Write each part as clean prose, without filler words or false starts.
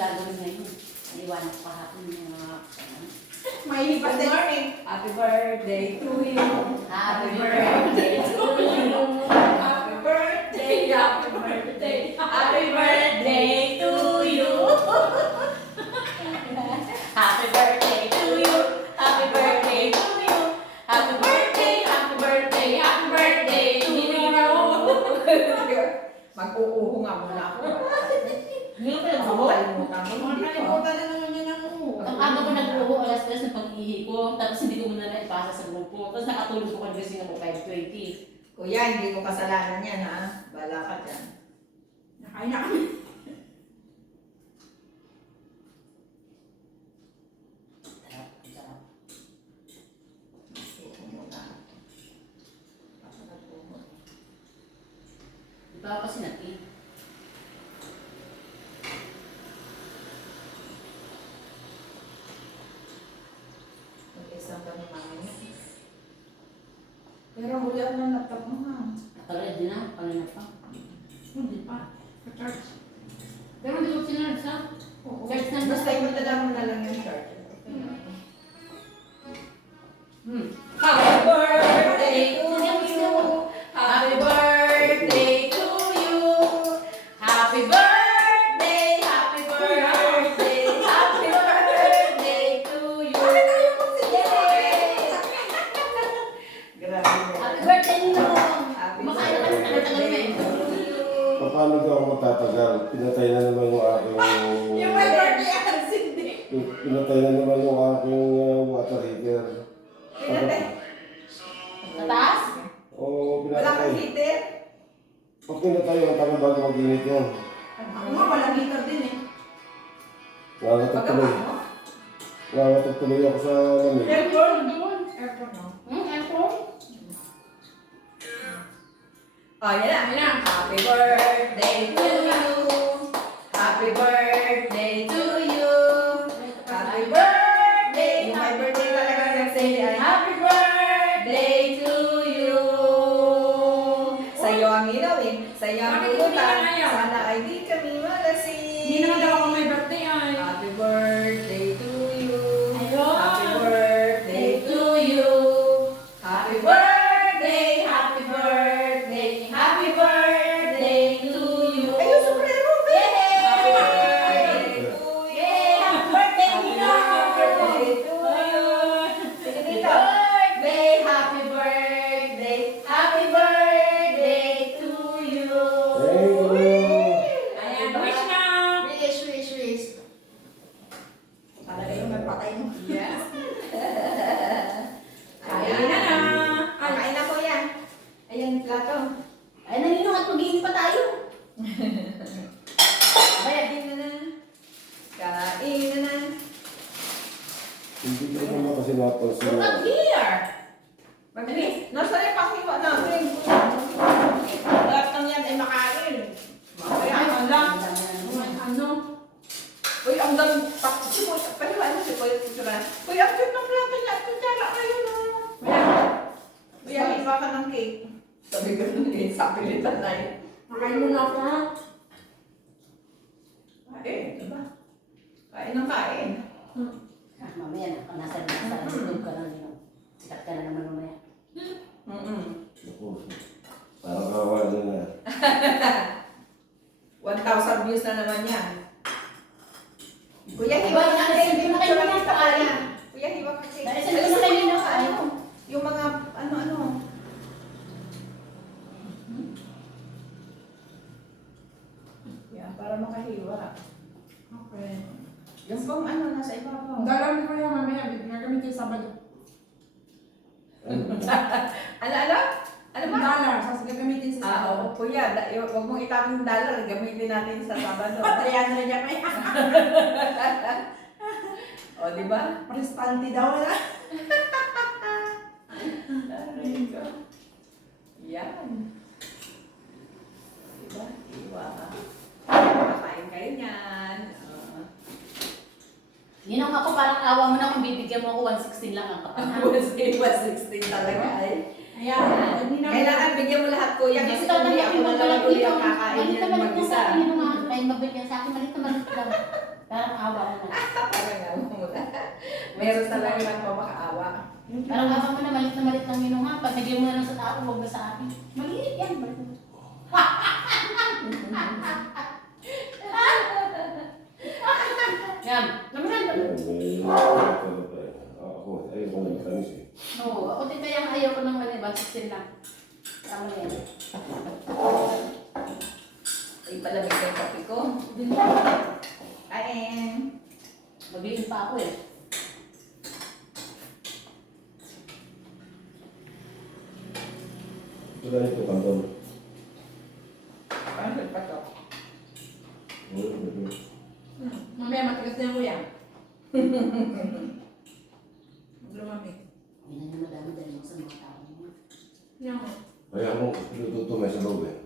gagawin ngayon. Naiwanan ko kahapon yung mga May birthday morning. Happy birthday to you. Happy birthday to you. Happy birthday, happy birthday, happy birthday to you. Happy birthday to you. Happy birthday to you. Happy birthday, happy birthday, happy birthday to you. Mag-uuho nga muna ako. Hindi ko Ako nag-uho. kalimutan na naman yun ang uho. Ang aga ko nag-uho, alas 3 ng pag-ihi ko. Tapos hindi ko muna naipasa sa grupo. Tapos nakatulog ko kasi ako 5:20. Kuya, hindi mo kasalanan yan ha. Bala ka dyan. Nakain na kami. Sarap, sarap. Uho muna. Ako nag-uho. Di ba kasi natin? Mag-isang kami mami. Pero huli ako ng laptop mo ha. Nakalad din na, kanina pa. Hindi pa. Ka-charge. Pero hindi ko sinarap sa. Oo. Charge na Basta ba? imatala mo na lang yung charge. Happy birthday to you. Happy birthday to you. Happy birthday, happy birthday, happy birthday to you. Grabe. Happy birthday nino. Happy Makain na kasi tagal-tagal na eh. Paano daw ako matatagal? Pinatay na naman yung aking... Yung my birthday ang sindi. Pinatay na naman yung aking water heater. Pinatay. Sa taas? Oo, Wala kang pinatay. heater. Pag pinatay, ang tagal bago mag-init yan. Ako nga, walang heater din eh. Nangatag tuloy. Pagkapan mo? Nangatag tuloy ako sa lamig. Aircon doon. Aircon no? Aircon? Oh, yan na. Ayan na. Happy birthday to you. Happy birthday to you. Happy birthday. Yung my birthday talaga nag-say ay happy birthday to you. Sa'yo ang inawin, sa'yo ang Bakit hindi pulutan. ka ayaw? Sana ay di kami malasing. Hindi naman daw ako may birthday ay. Happy birthday to you. Ayun. Happy birthday to you. Happy birthday, happy birthday, happy birthday to you. Ayun, sombrero, be! Happy birthday to you. Happy birthday, Nino! Happy birthday to you. Sige dito. Birthday, happy birthday, happy birthday to you. Thank you. Ayan, wish na. Wish. Talaga yung magpatay mo. Yes. Ayan. Ayan na. Ay, Kain na po yan. Ayan, plato. Ay, naninong at mag-iinit pa tayo. Bayadin na na. Kain na na. Hindi ko naman kasi napansin. Look at here! Mabilis. Nasa rin pakiwa namin. Lahat ng yan ay makain. ay, wala. Ano? Uy, ang dami. Si Boy, paliwan mo si Boy. Uy, ang cute ng plato niya. At kutsara kayo na. Uy, ang iba ka ng cake. Sabi ko nun eh, sa pilitan na yun. Makain muna ako ha. Kain, diba? Kain ng kain. Mamaya na, nasa YouTube ka na Nino. Sikat ka na naman mamaya. Ako, parang kawa na. 1,000 views na naman yan. Kuya, Iba hiwa na, ka send ko na kayo ng sa kain. kanya. Kuya, hiwa ka cake. Send ko na kayo ng kain. Yung mga, ano. Yan, para makahiwa. Okay. Yung pong ano, nasa ibabaw. Dalawin ko yan mamaya. Gagamit yung Sabado. Ano? Ano ba? Dollar. Sas gagamitin sa Sabado. Oo, kuya, huwag mong itapong dollar, gamitin natin sa Sabado. Ayan na niya kaya. O, di ba? Prestante daw na. Aray ko. Yan. Diba? Iwa ka. Kakain kayo niyan. Ninong ako parang awa mo na kung bibigyan mo ako 116 lang ang kapanan. 116 talaga ay. Ayan. Hindi na. Kailangan bigyan mo lahat kuya kasi kung hindi ako na lang uli ang kakain Malit yan na malit na sa mag-isa. akin, Ninong ah. Kaya mabigyan sa akin, malit na malit lang. Meron talaga nagpapakaawa. Parang kapag mo na malit ng minong ha, patigyan mo na lang sa tao, huwag na sa akin. Maliit yan. Balik mo. Yan. Naman. Ako, ayaw ko na matamis eh. Oo, ako din kaya ayaw ko ng maniba, 16 lang. Tama yan. Ay, palamig na yung kape ko. Kain. Mabilis pa ako eh. Ito na ito, kanton. Paano pa to? Mamaya matigas na yung kuya. Lumamig. Hindi na niya madami-dami mo sa mga tao mo. Yan. Kaya mo, pinututo may sabaw eh.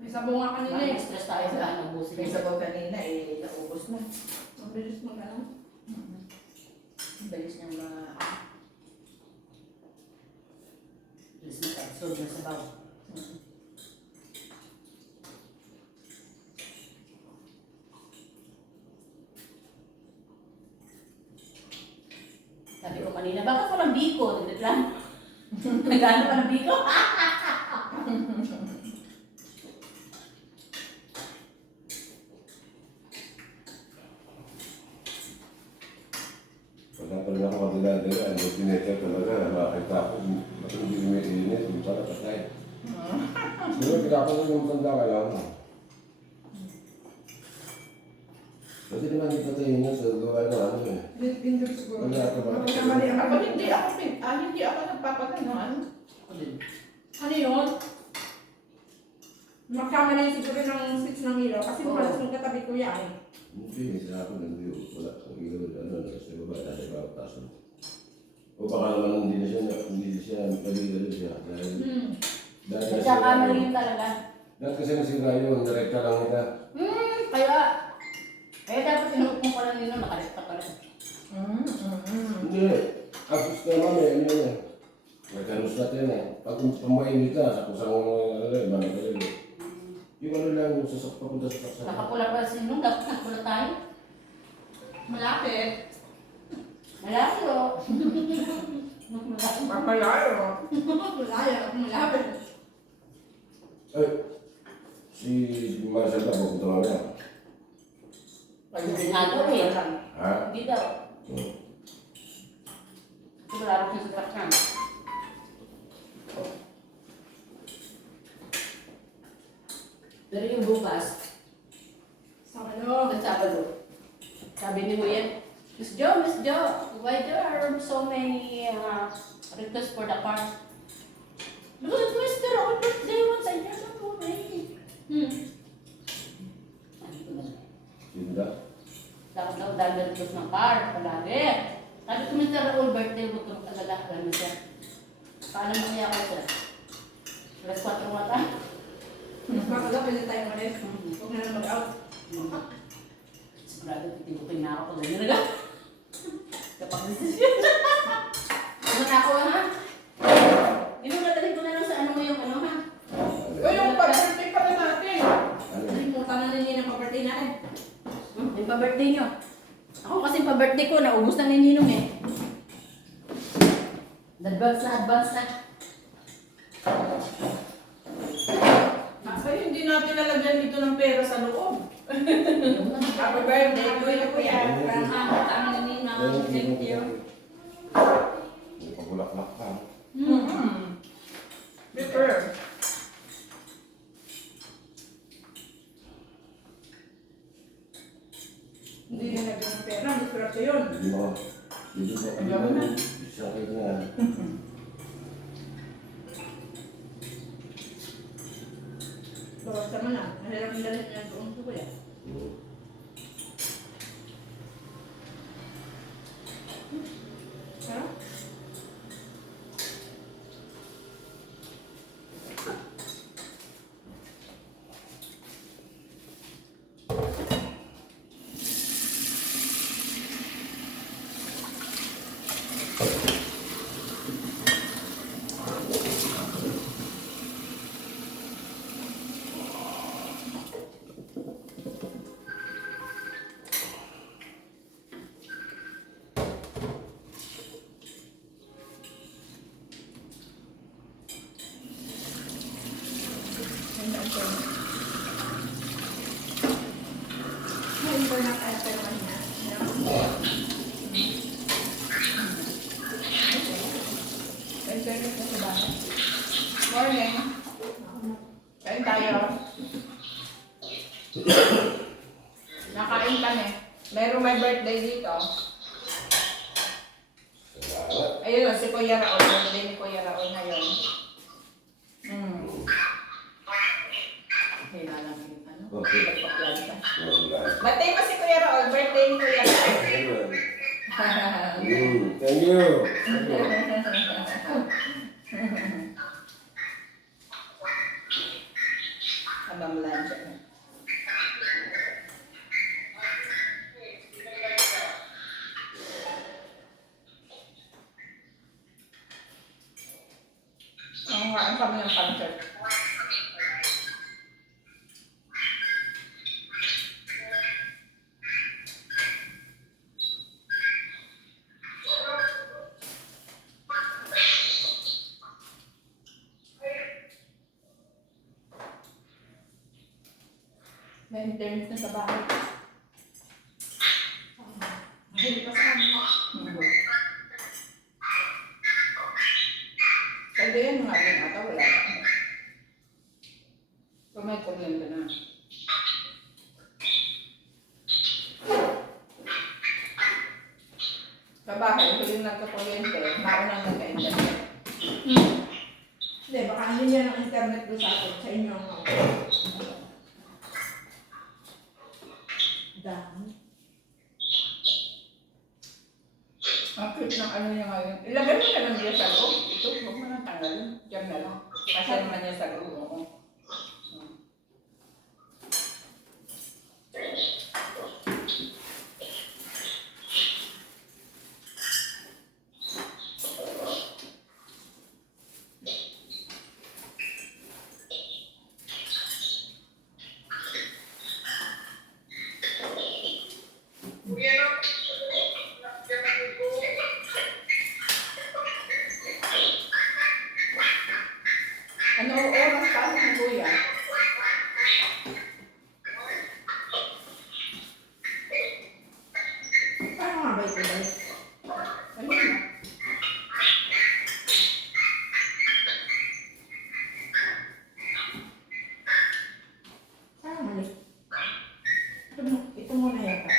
May sabaw nga kanina eh. Stress tayo sa anak busin. May sabaw kanina eh, naubos na. Mabilis mag-ano. Ang Balis niyang Bilis mo tayo, solve na sabaw. Sabi ko kanina, bakit walang biko? Nagreklamo. Nagano ka ng biko? Wala pa rin ako magdadala. Ano, pinetya talaga. Nakakita ko. Bakit hindi umiinit? Hindi pala patay. Di ba, pinapasal yung matanda kaya mo. Kasi naman hindi patayin niya sa gawa na ano eh. Binder siguro. Wala ka ba? Kamali ang Ako hindi ako nagpapatay ng ano. Ako din. Ano yun? Magkamali siguro ng switch ng ilaw kasi malas ng katabi ko yan eh. Hindi, sa akin hindi. Wala. Ang ilaw na ano, nasa baba, nasa baba, taas mo. O baka naman hindi siya, nagkaligali siya. Dahil Nagkakamali yun talaga. dahil kasi nasira yun, direkta lang nila. Kaya dapat sinuot mo pala nila, nakarekta pa rin. Hindi. Asus naman eh, ano yun eh. May kanus natin eh. Pag pamainit na, sa kusang ano eh, managaling eh. Yung ano lang, yung sasak papunta sa saksak. Nakapula pa si Nung, dapat nakapula tayo. Malapit. Malaki o. Papalayo. Malapit. Ay, si Marcel na, pupunta mamaya. Sigurado eh. Ha? Hindi daw. Sigurado ko sa sakyan. Pero yung bukas, Sa ano? sa Sabado, sabi ni Kuya, Miss Jo, why there are so many requests for the car? Because Mr. On birthday once a year, not already. Sabi ko na, Tinda. dapat daw dami request ng car, palagi. Sabi ko, Mr. Raul, birthday mo ito talaga, alam mo siya. Paalam mo kaya ako siya. Alas 4 mata. Baka pwede tayo malis. Huwag na lang mag-out. Sigurado, titibukin na ako pag ganyan na kapag decision. Ano na ako ha? Inuladalhin ko na lang sa ano mo yung ano ha? O yung pag-birthday pala natin. Ano? Nalimutan na ninyo ng pa-birthday natin. Yung pa-birthday nyo. Ako kasi pa-birthday ko, naubos na ni Ninong eh. Advance na. Ay, hindi natin nalagyan dito ng pera sa loob. Happy birthday to you, kuya. Tama ni Nina. Thank you. May pabulaklak ka. Bitter. Hindi na naging ng pera. Disgrasya yun. Hindi mo. Siya kayo nga. Bawas naman na. Mahirap yung dalit na doon ko kuya. Ha? ko na kaya pero mahina. May service na sa bahay. Morning. Kain tayo. Nakain kami. Meron may birthday dito. Salamat. Ayun o, si Kuya Raul. Birthday ni Kuya Raul ngayon. Kailangan yung ano? Okay. Nagpa-plan ka. Salamat. Batay mo si Kuya Raul. Birthday ni Kuya Raul. Thank you. Thank you. Habang lunch. Oo nga, ang kami ng concert. May internet na sa bahay. Hindi pa sa amin. Kasi yan mga din ata, wala pa. Kung may kuryente na. Sa bahay, kung yung nagka-kuryente, maunang nagka-internet. Hindi, baka hindi niya ng internet doon sa atin, sa inyo. Dami. Ang cute ng ano niya ngayon. Ilagay mo na lang niya sa loob. Ito, huwag mo nang tanggalin. Diyan na lang. Kasi naman niya sa loob. Oo. Ano oras pa ni Kuya? Paano nga ba ito ba? Ayun na. Paano mali? Ito muna yata.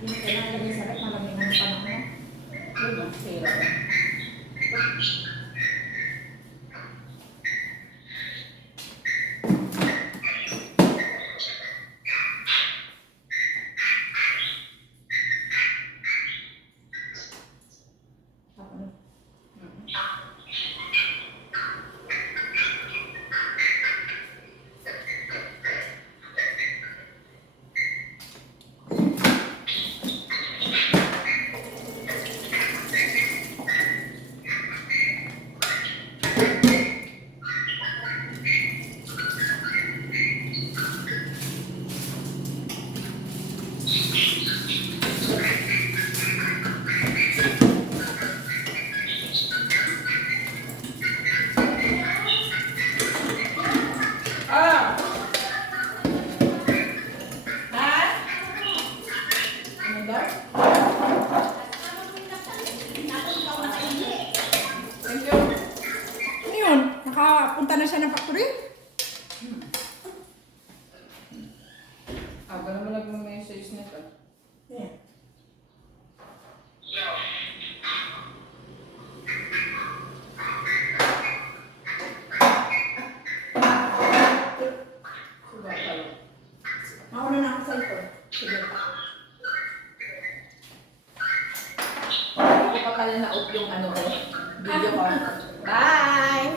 Yung kailangan niya sa rep, malamig ng panahon. Yun na, sira na. Tapos, Ah! Ha? Ano daw? Thank you. ano yun? Nakapunta na siya ng factory? Aga naman nag-message nito. Yeah. Suba pala. Mauna na ako sa ito. Sige. Ako pa kanina na-off yung ano ko. Video ko. Bye!